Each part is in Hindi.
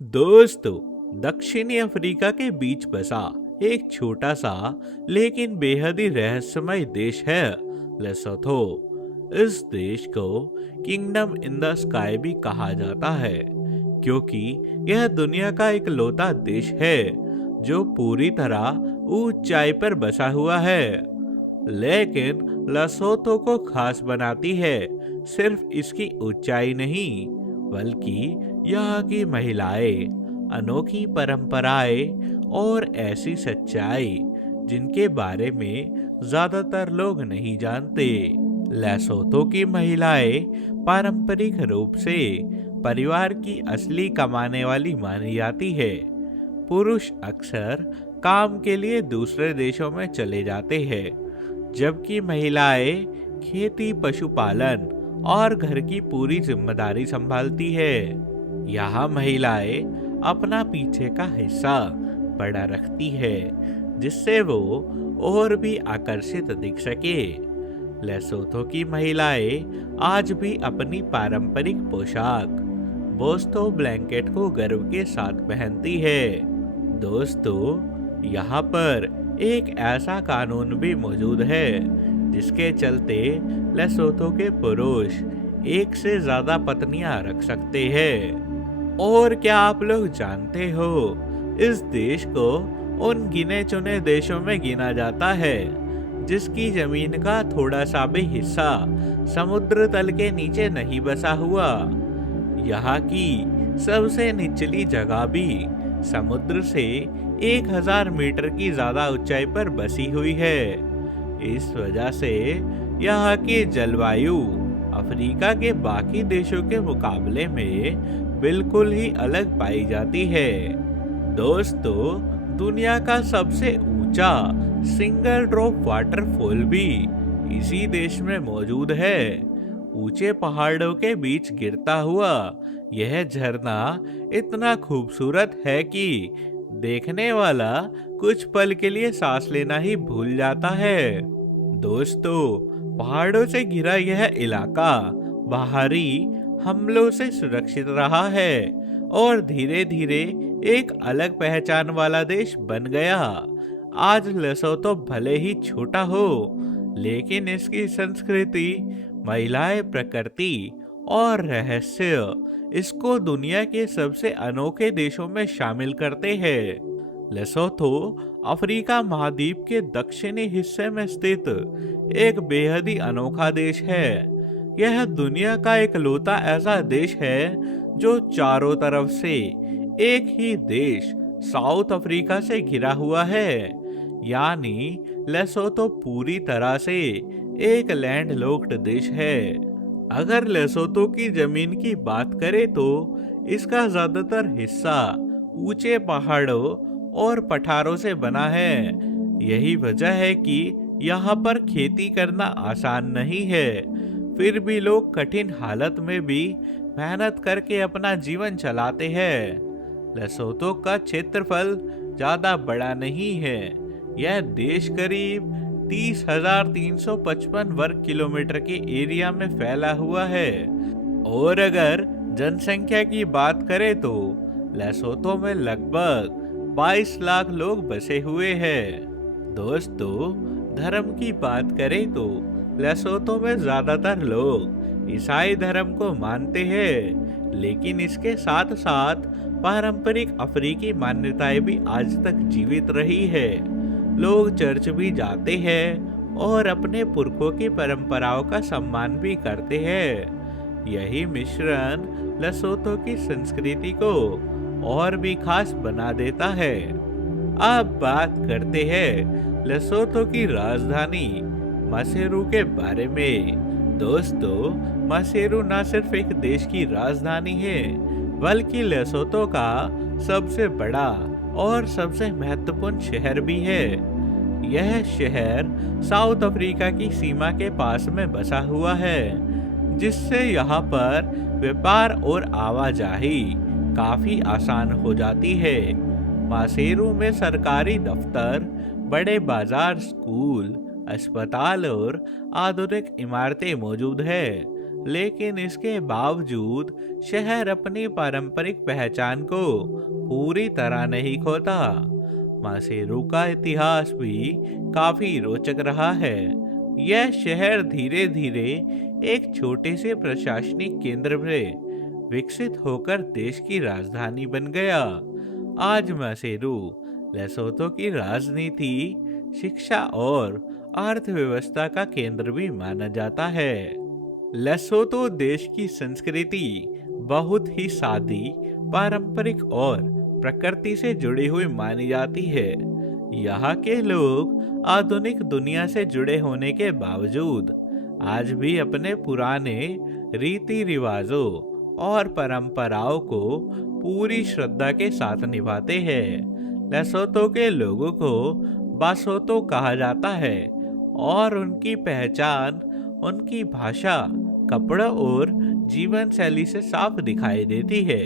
दोस्तों, दक्षिणी अफ्रीका के बीच बसा एक छोटा सा लेकिन बेहद ही रहस्यमय देश है लेसोथो। इस देश को किंगडम इन द स्काई भी कहा जाता है क्योंकि यह दुनिया का इकलौता देश है जो पूरी तरह ऊंचाई पर बसा हुआ है। लेकिन लेसोथो को खास बनाती है सिर्फ इसकी ऊंचाई नहीं, बल्कि यहाँ की महिलाएं, अनोखी परंपराएं और ऐसी सच्चाई जिनके बारे में ज्यादातर लोग नहीं जानते। लेसोथो की महिलाएं पारंपरिक रूप से परिवार की असली कमाने वाली मानी जाती है। पुरुष अक्सर काम के लिए दूसरे देशों में चले जाते हैं, जबकि महिलाएं खेती, पशुपालन और घर की पूरी जिम्मेदारी संभालती है। यहाँ महिलाएं अपना पीछे का हिस्सा बड़ा रखती है, जिससे वो और भी आकर्षित दिख सके। लेसोथो की महिलाएं आज भी अपनी पारंपरिक पोशाक बोस्तो ब्लैंकेट को गर्व के साथ पहनती है। दोस्तों, यहाँ पर एक ऐसा कानून भी मौजूद है जिसके चलते लेसोथो के पुरुष एक से ज्यादा पत्नियां रख सकते हैं। और क्या आप लोग जानते हो, इस देश को उन गिने चुने देशों में गिना जाता है जिसकी जमीन का थोड़ा सा भी हिस्सा समुद्र तल के नीचे नहीं बसा हुआ। यहाँ की सबसे निचली जगह भी समुद्र से 1000 मीटर की ज्यादा ऊंचाई पर बसी हुई है। इस वजह से यहाँ की जलवायु अफ्रीका के बाकी देशों के मुकाबले में बिल्कुल ही अलग पाई जाती है। दोस्तों, दुनिया का सबसे ऊंचा सिंगल ड्रॉप वाटरफॉल भी इसी देश में मौजूद है। ऊंचे पहाड़ों के बीच गिरता हुआ यह झरना इतना खूबसूरत है कि देखने वाला कुछ पल के लिए सांस लेना ही भूल जाता है। दोस्तों, पहाड़ों से घिरा यह इलाका बाहरी हमलों से सुरक्षित रहा है और धीरे धीरे एक अलग पहचान वाला देश बन गया। आज लेसोथो भले ही छोटा हो, लेकिन इसकी संस्कृति, महिलाएं, प्रकृति और रहस्य इसको दुनिया के सबसे अनोखे देशों में शामिल करते हैं। लेसोथो अफ्रीका महाद्वीप के दक्षिणी हिस्से में स्थित एक बेहद ही अनोखा देश है। यह दुनिया का इकलौता ऐसा देश है जो चारों तरफ से एक ही देश साउथ अफ्रीका से घिरा हुआ है। यानी लेसोथो पूरी तरह से एक लैंडलॉक्ड देश है। अगर लेसोथो की जमीन की बात करें तो इसका ज्यादातर हिस्सा ऊंचे पहाड़ों और पठारों से बना है। यही वजह है कि यहाँ पर खेती करना आसान नहीं है। फिर भी लोग कठिन हालत में भी मेहनत करके अपना जीवन चलाते हैं। लेसोथो का क्षेत्रफल ज्यादा बड़ा नहीं है। यह देश करीब 30,355 वर्ग किलोमीटर के एरिया में फैला हुआ है। और अगर जनसंख्या की बात करें तो लेसोथो में लगभग 22 लाख लोग बसे हुए हैं। दोस्तों, धर्म की बात करें तो लेसोथो में ज्यादातर लोग ईसाई धर्म को मानते हैं, लेकिन इसके साथ साथ पारंपरिक अफ्रीकी मान्यताएं भी आज तक जीवित रही है। लोग चर्च भी जाते हैं और अपने पुरखों की परंपराओं का सम्मान भी करते हैं। यही मिश्रण लेसोथो की संस्कृति को और भी खास बना देता है। अब बात करते हैं लेसोथो की राजधानी मासेरू के बारे में। दोस्तों, मासेरू न सिर्फ एक देश की राजधानी है, बल्कि लेसोथो का सबसे बड़ा और सबसे महत्वपूर्ण शहर भी है। यह शहर साउथ अफ्रीका की सीमा के पास में बसा हुआ है, जिससे यहाँ पर व्यापार और आवाजाही काफी आसान हो जाती है। मासेरू में सरकारी दफ्तर, बड़े बाजार, स्कूल, अस्पताल और आधुनिक इमारतें मौजूद है। लेकिन इसके बावजूद शहर अपनी पारंपरिक पहचान को पूरी तरह नहीं खोता। मासेरू का इतिहास भी काफी रोचक रहा है। यह शहर धीरे धीरे एक छोटे से प्रशासनिक केंद्र से विकसित होकर देश की राजधानी बन गया। आज मासेरू लेसोथो की राजनीति, शिक्षा और अर्थव्यवस्था का केंद्र भी माना जाता है। लेसोथो देश की संस्कृति बहुत ही सादी, पारंपरिक और प्रकृति से जुड़ी हुई मानी जाती है। यहाँ के लोग आधुनिक दुनिया से जुड़े होने के बावजूद आज भी अपने पुराने रीति रिवाजों और परंपराओं को पूरी श्रद्धा के साथ निभाते हैं। लेसोथो के लोगों को बासोतो कहा जाता है और उनकी पहचान उनकी भाषा, कपड़ा और जीवन शैली से साफ दिखाई देती है।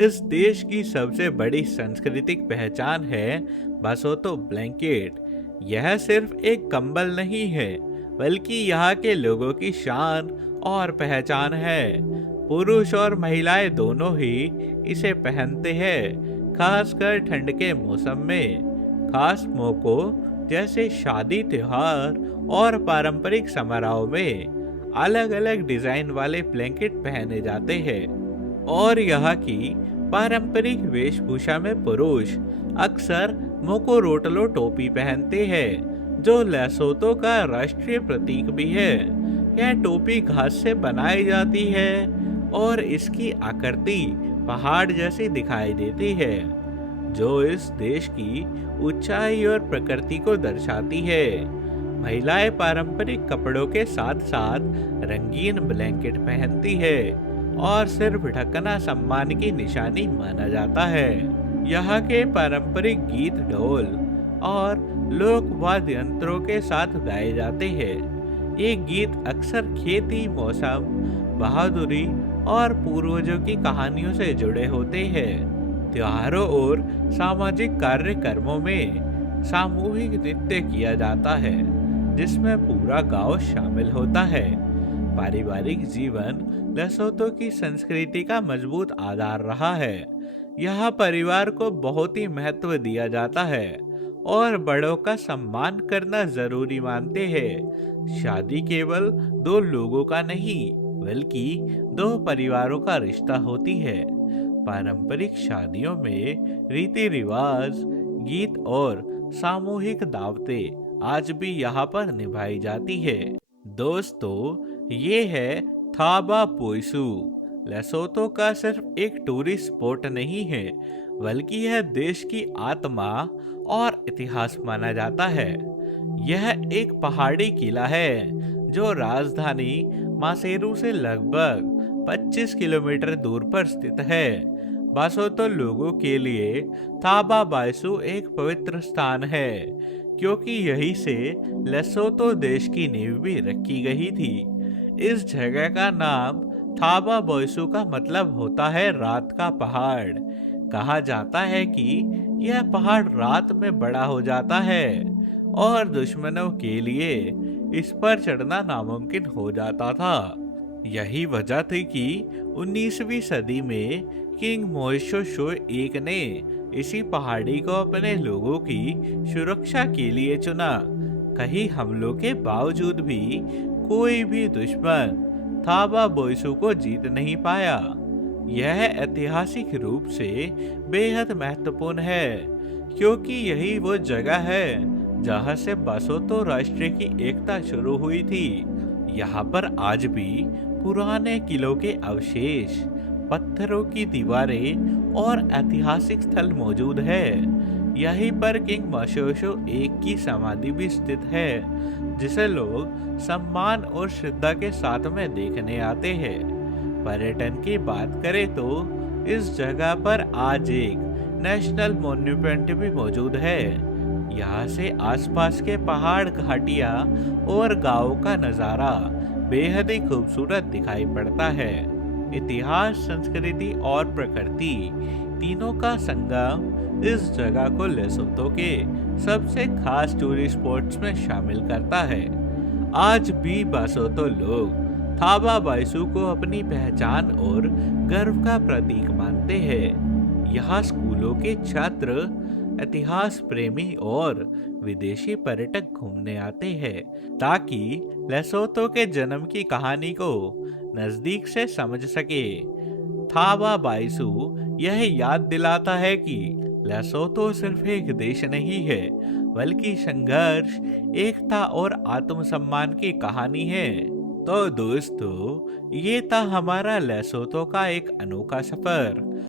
इस देश की सबसे बड़ी सांस्कृतिक पहचान है बासोतो ब्लैंकेट। यह सिर्फ एक कंबल नहीं है, बल्कि यहाँ के लोगों की शान और पहचान है। पुरुष और महिलाएं दोनों ही इसे पहनते हैं, खासकर ठंड के मौसम में। खास मौकों जैसे शादी, त्योहार और पारंपरिक समारोह में अलग अलग डिजाइन वाले ब्लैंकेट पहने जाते हैं। और यहाँ की पारंपरिक वेशभूषा में पुरुष अक्सर मोकोरोटलो टोपी पहनते हैं, जो लेसोथो का राष्ट्रीय प्रतीक भी है। यह टोपी घास से बनाई जाती है और इसकी आकृति पहाड़ जैसी दिखाई देती है, जो इस देश की ऊंचाई और प्रकृति को दर्शाती है। महिलाएं पारंपरिक कपड़ों के साथ साथ रंगीन ब्लैंकेट पहनती है और सिर्फ ढकना सम्मान की निशानी माना जाता है। यहाँ के पारंपरिक गीत ढोल और लोक वाद्य यंत्रों के साथ गाए जाते हैं। ये गीत अक्सर खेती, मौसम, बहादुरी और पूर्वजों की कहानियों से जुड़े होते हैं। त्योहारों और सामाजिक कार्यक्रमों में सामूहिक नृत्य किया जाता है, जिसमें पूरा गांव शामिल होता है। पारिवारिक जीवन लेसोथो की संस्कृति का मजबूत आधार रहा है। यहाँ परिवार को बहुत ही महत्व दिया जाता है और बड़ों का सम्मान करना जरूरी मानते हैं। शादी केवल दो लोगों का नहीं, बल्कि दो परिवारों का रिश्ता होती है। पारंपरिक शादियों में रीति रिवाज, गीत और सामूहिक दावतें आज भी यहाँ पर निभाई जाती है। दोस्तों, ये है थाबा पोइसु। लेसोथो का सिर्फ एक टूरिस्ट स्पॉट नहीं है, बल्कि यह देश की आत्मा और इतिहास माना जाता है। यह एक पहाड़ी किला है जो राजधानी मासेरू से लगभग 25 किलोमीटर दूर पर स्थित है। बासोतो लोगों के लिए थाबा बाइसु एक पवित्र स्थान है, क्योंकि यहीं से लेसोथो देश की नींव भी रखी गई थी। इस जगह का नाम थाबा बाइसु का मतलब होता है रात का पहाड़। कहा जाता है कि यह पहाड़ रात में बड़ा हो जाता है और दुश्मनों के लिए इस पर चढ़ना नामुमकिन हो जाता था। यही वजह थी कि 19वीं सदी में किंग मोइशो एक ने इसी पहाड़ी को अपने लोगों की सुरक्षा के लिए चुना। कई हमलों के बावजूद भी कोई भी दुश्मन थाबा बाइसु को जीत नहीं पाया। यह ऐतिहासिक रूप से बेहद महत्वपूर्ण है, क्योंकि यही वो जगह है जहां से बासोतो राष्ट्र की एकता शुरू हुई थी। यहाँ पर आज भी पुराने किलों के अवशेष, पत्थरों की दीवारें और ऐतिहासिक स्थल मौजूद है। यहीं पर किंग मोइशो एक की समाधि भी स्थित है, जिसे लोग सम्मान और श्रद्धा के साथ में देखने आते हैं। पर्यटन की बात करें तो इस जगह पर आज एक नेशनल मॉन्यूमेंट भी मौजूद है। यहाँ से आसपास के पहाड़, घाटियाँ और गांवों का नज़ारा बेहद ही खूबसूरत दिखाई पड़ता है। इतिहास, संस्कृति और प्रकृति तीनों का संगम इस जगह को लेसोथो के सबसे खास टूरिस्ट स्पॉट्स में शामिल करता है। आज भी बासोतो लोग थाबा बाइसू को अपनी पहचान और गर्व का प्रतीक मानते हैं। यहाँ स्कूलों के छात्र, इतिहास प्रेमी और विदेशी पर्यटक घूमने आते हैं ताकि लेसोथो के जन्म की कहानी को नजदीक से समझ सके। थाबा बाइसू यह याद दिलाता है कि लेसोथो सिर्फ एक देश नहीं है, बल्कि संघर्ष, एकता और आत्मसम्मान की कहानी है। तो दोस्तों, ये था हमारा लेसोथो का एक अनोखा सफर।